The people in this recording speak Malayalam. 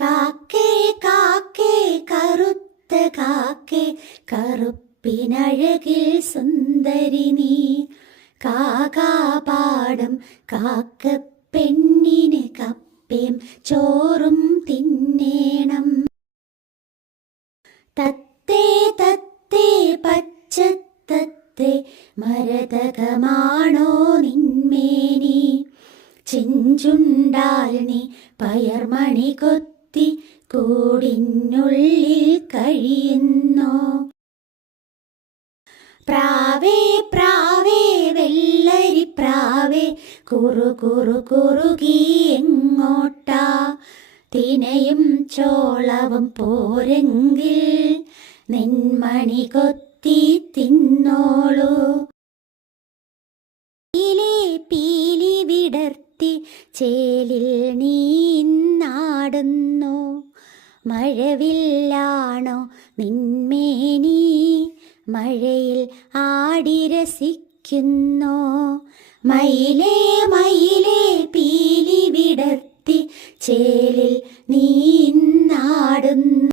കാക്കേ കാക്കേ കറുത്ത കാക്കേ, കറുപ്പിനഴകിൽ സുന്ദരി നീ. കാകാ പാടും കാക്കപ്പെണ്ണിന് കപ്പയും ചോറും തിന്നേണം. തത്തേ തത്തേ പച്ചത്തത്തേ, മരതകമാണോ നിന്മേനി. ചെഞ്ചുണ്ടാൽ നീ പയർമണി കൊത്തി കൂടിനുള്ളിൽ കഴിയുന്നോ. പ്രാവേ പ്രാവേ വെള്ളരി പ്രാവേ, കുറു കുറു കുറുകി എങ്ങോട്ടാ. തിനയും ചോളവും പോരെങ്കിൽ നിന്മണി കൊത്തി തിന്നോളൂ. പീലി പീലി വിടർത്തി ചേലിൽ നീന്നാടുന്നു. മഴവില്ലാണോ നിന്മേനി, മഴയിൽ ആടിരസിക്കുന്നോ. മയിലേ മയിലേ പീലി